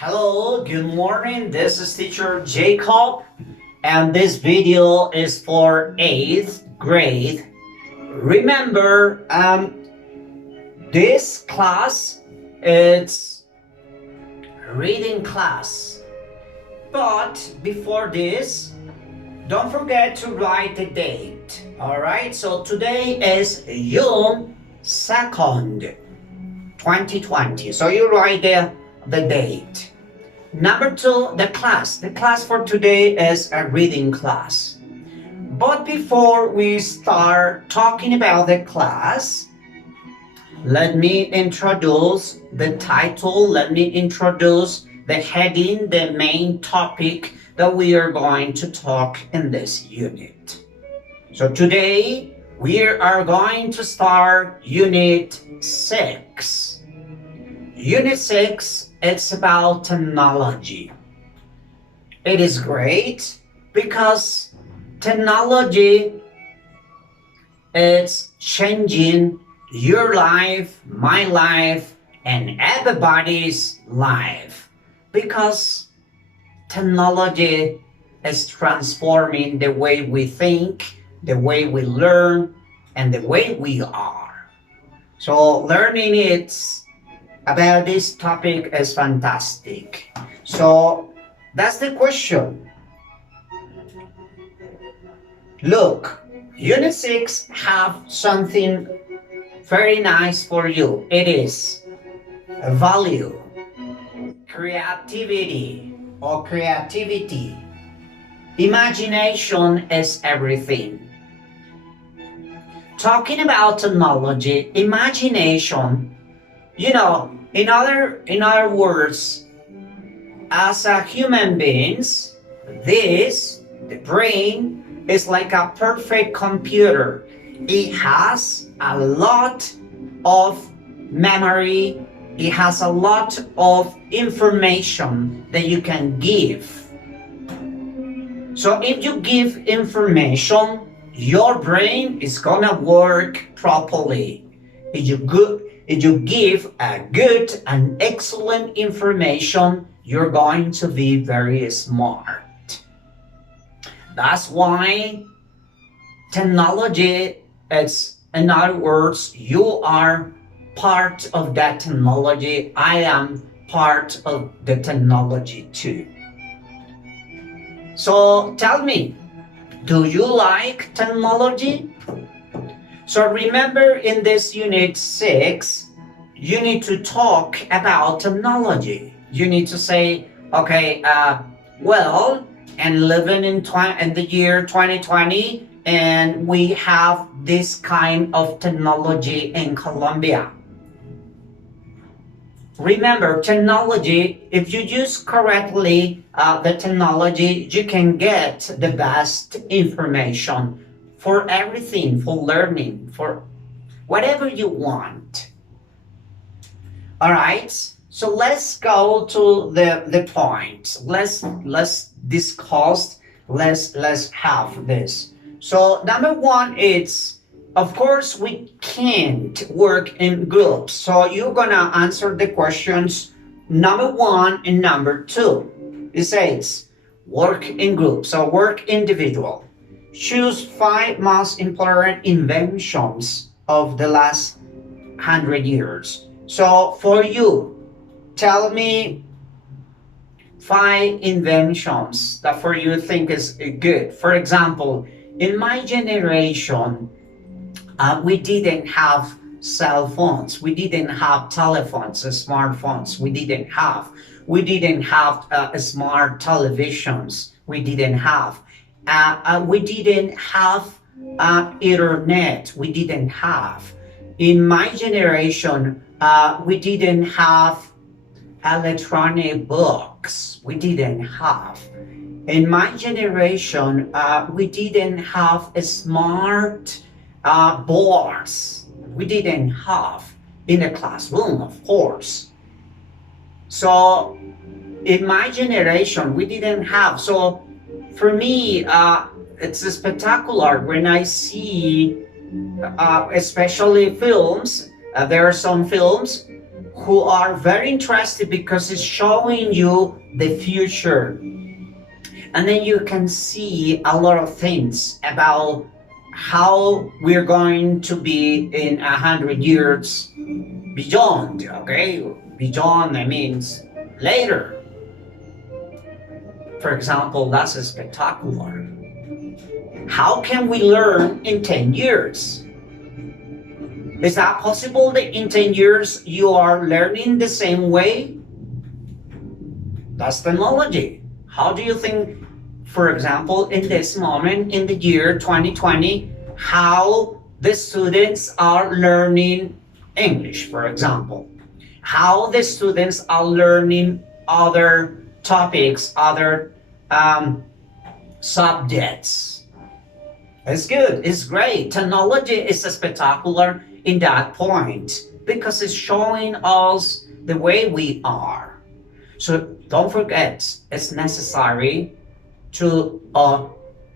Hello, good morning. This is teacher Jacob, and this video is for 8th grade. Remember, this class it's reading class. But before this, don't forget to write the date. All right. So today is June 2nd, 2020. So you write the date. Number two, the class. The class for today is a reading class. But before we start talking about the class, let me introduce the title. Let me introduce the heading, the main topic that we are going to talk in this unit. So today we are going to start Unit 6. Unit 6, it's about technology. It is great because technology is changing your life, my life, and everybody's life. Because technology is transforming the way we think, the way we learn, and the way we are. So learning it's about this topic is fantastic. So that's the question. Look, Unit 6 have something very nice for you. It is value, creativity or creativity. Imagination is everything. Talking about technology, imagination, in other words, as a human beings, the brain is like a perfect computer. It has a lot of memory. It has a lot of information that you can give. So if you give information, your brain is gonna work properly. If you give a good and excellent information, you're going to be very smart. That's why technology is, in other words, you are part of that technology. I am part of the technology too. So tell me, do you like technology? So remember in this Unit 6, you need to talk about technology. You need to say, okay, and living in the year 2020, and we have this kind of technology in Colombia. Remember, technology, if you use correctly the technology, you can get the best information for everything, for learning, for whatever you want. All right, so let's go to the point. Let's discuss, let's have this. So number one is, of course, we can't work in groups. So you're gonna answer the questions number one and number two. It says work in groups, so work individual. Choose 5 most important inventions of the last 100 years. So for you, tell me 5 inventions that for you think is good. For example, in my generation, we didn't have cell phones. We didn't have telephones, smartphones. We didn't have smart televisions. We didn't have. We didn't have internet. We didn't have. In my generation, we didn't have electronic books. We didn't have. In my generation, we didn't have a smart boards. We didn't have in the classroom, of course. So in my generation, we didn't have. So for me, it's spectacular when I see, especially films. There are some films who are very interested because it's showing you the future. And then you can see a lot of things about how we're going to be in 100 years beyond, okay? Beyond, that means later. For example, that's spectacular. How can we learn in 10 years? Is that possible that in 10 years you are learning the same way? That's technology. How do you think, for example, in this moment, in the year 2020, how the students are learning English, for example? How the students are learning other topics, other subjects? It's good, it's great. Technology is spectacular in that point because it's showing us the way we are. So don't forget, it's necessary to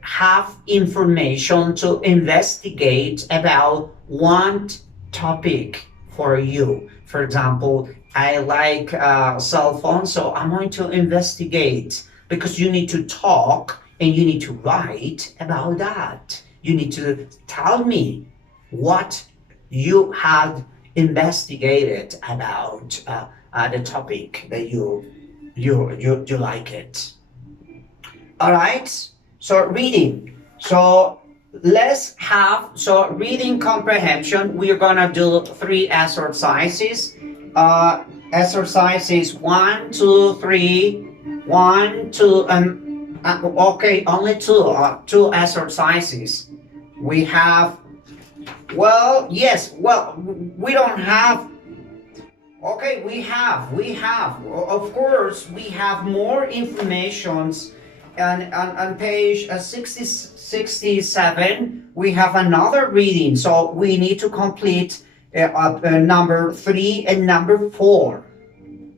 have information to investigate about one topic for you. For example, I like cell phones, so I'm going to investigate because you need to talk and you need to write about that. You need to tell me what you had investigated about the topic that you like it. All right. So reading. So let's have reading comprehension. We're gonna do 3 exercises. Exercises 1, 2, 3. 1, 2, okay, only two exercises. We have, well, yes, well, we don't have, okay, we have, of course, we have more informations. And on page 67, we have another reading. So we need to complete number 3 and number 4.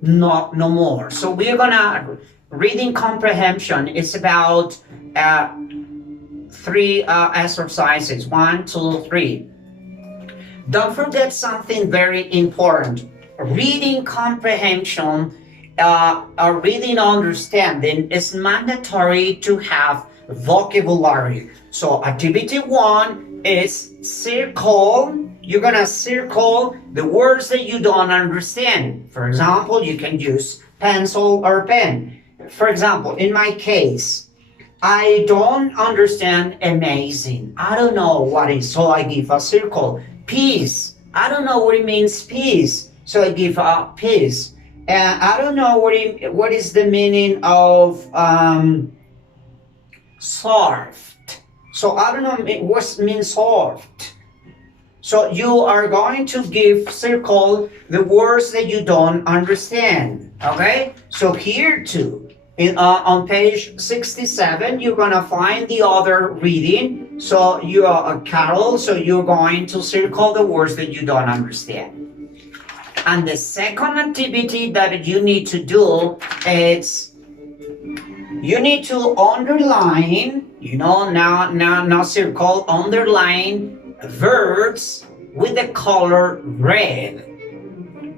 No more. So we're gonna reading comprehension. It's about 3 exercises. 1, 2, 3. Don't forget something very important. Reading comprehension, reading understanding is mandatory to have vocabulary. So activity 1 is circle. You're gonna circle the words that you don't understand. For example, you can use pencil or pen. For example, in my case, I don't understand amazing. I don't know what it is, so I give a circle. Peace. I don't know what it means, peace. So I give a peace. And I don't know what is the meaning of soft. So I don't know what means soft. So you are going to give circle the words that you don't understand. Okay? So here too. On page 67, you're gonna find the other reading. So you are Carol, so you're going to circle the words that you don't understand. And the second activity that you need to do is you need to underline, now circle, underline verbs with the color red.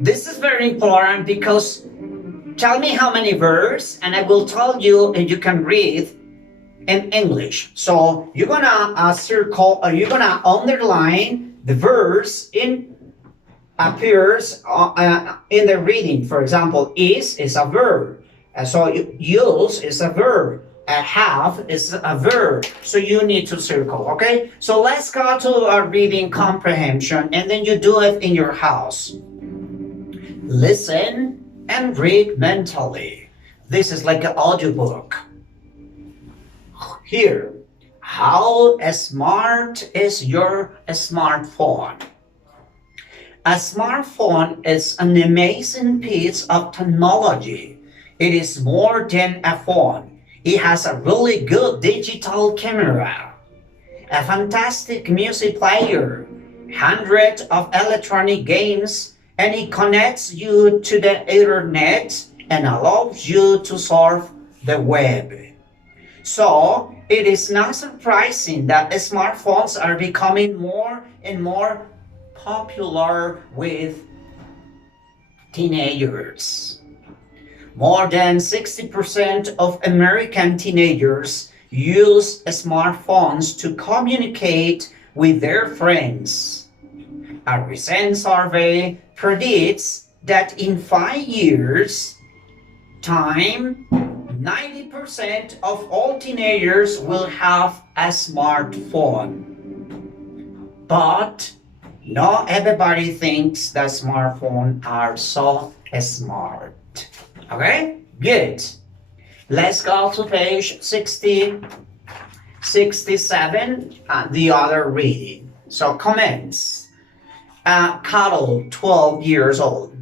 This is very important because tell me how many verbs and I will tell you and you can read in English. So you're gonna circle, or you're gonna underline the verbs appears in the reading. For example, is a verb. So use is a verb. Have is a verb. So you need to circle, okay? So let's go to reading comprehension and then you do it in your house. Listen and read mentally. This is like an audiobook. Here, how smart is your smartphone? A smartphone is an amazing piece of technology. It is more than a phone. It has a really good digital camera, a fantastic music player, hundreds of electronic games, and it connects you to the internet and allows you to surf the web. So it is not surprising that smartphones are becoming more and more popular with teenagers. More than 60% of American teenagers use smartphones to communicate with their friends. A recent survey predicts that in 5 years' time, 90% of all teenagers will have a smartphone. But not everybody thinks that smartphones are so smart. Okay, good. Let's go to page 60, 67, the other reading. So comments. Carol, 12 years old.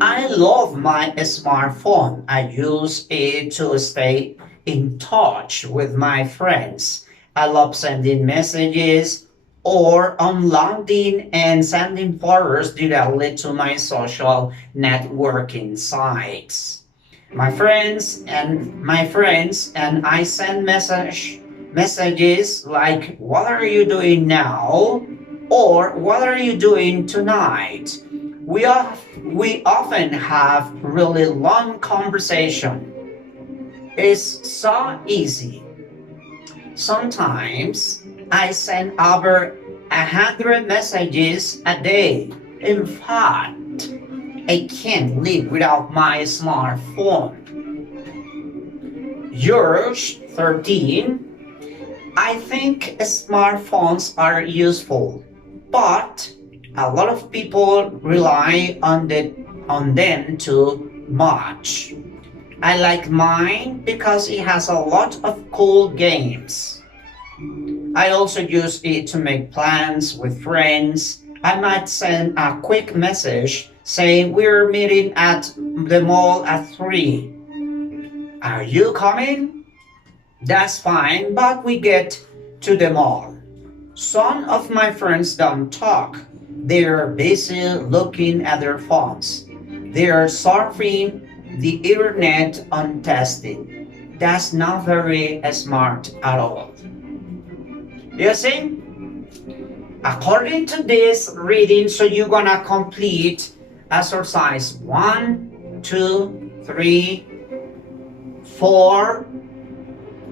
I love my smartphone. I use it to stay in touch with my friends. I love sending messages or on LinkedIn and sending photos directly to my social networking sites. My friends and I send messages like what are you doing now or what are you doing tonight. We often have really long conversation. It's so easy. Sometimes I send over 100 messages a day. In fact, I can't live without my smartphone. Yours, 13. I think smartphones are useful, but a lot of people rely on them too much. I like mine because it has a lot of cool games. I also use it to make plans with friends. I might send a quick message saying we're meeting at the mall at 3. Are you coming? That's fine, but we get to the mall. Some of my friends don't talk. They're busy looking at their phones. They're surfing the internet on testing. That's not very smart at all. You see? According to this reading, so you're gonna complete exercise 1, 2, 3, 4.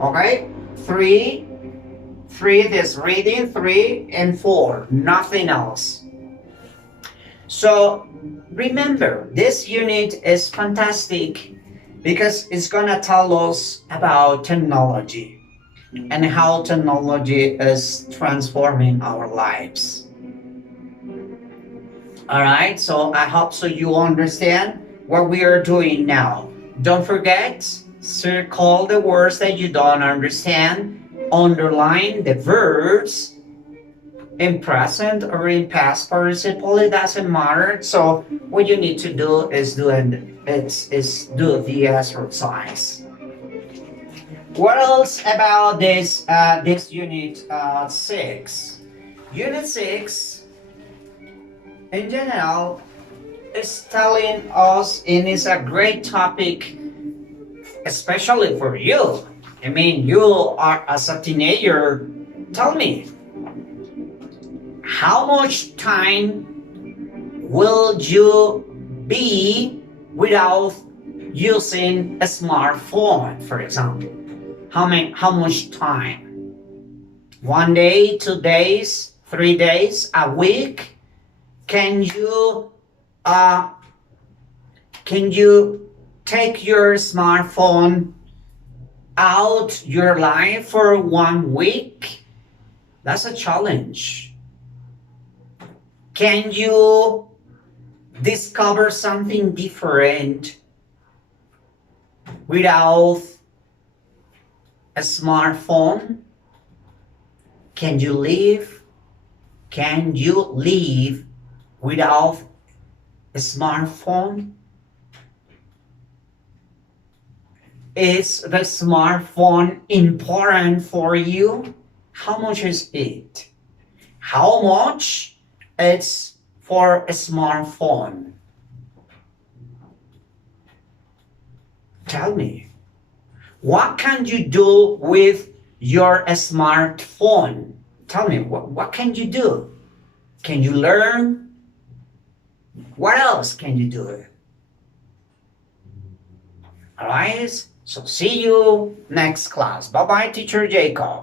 Okay? 3, this reading, 3 and 4. Nothing else. So remember, this unit is fantastic because it's gonna tell us about technology and how technology is transforming our lives. All right, so I hope so you understand what we are doing now. Don't forget, circle the words that you don't understand, underline the verbs in present or in past participle, it doesn't matter. So what you need to do is do the exercise. What else about this unit 6? Unit 6 in general is telling us, and it's a great topic, especially for you. I mean, you are as a teenager. Tell me, how much time will you be without using a smartphone, for example? How much time? 1 day, 2 days, 3 days, a week? Can you take your smartphone out your life for 1 week? That's a challenge. Can you discover something different without a smartphone? Can you live? Can you live without a smartphone? Is the smartphone important for you? How much is it? How much it's for a smartphone? Tell me. What can you do with your smartphone? Tell me, what can you do? Can you learn? What else can you do? Alright? So see you next class. Bye bye, teacher Jacob.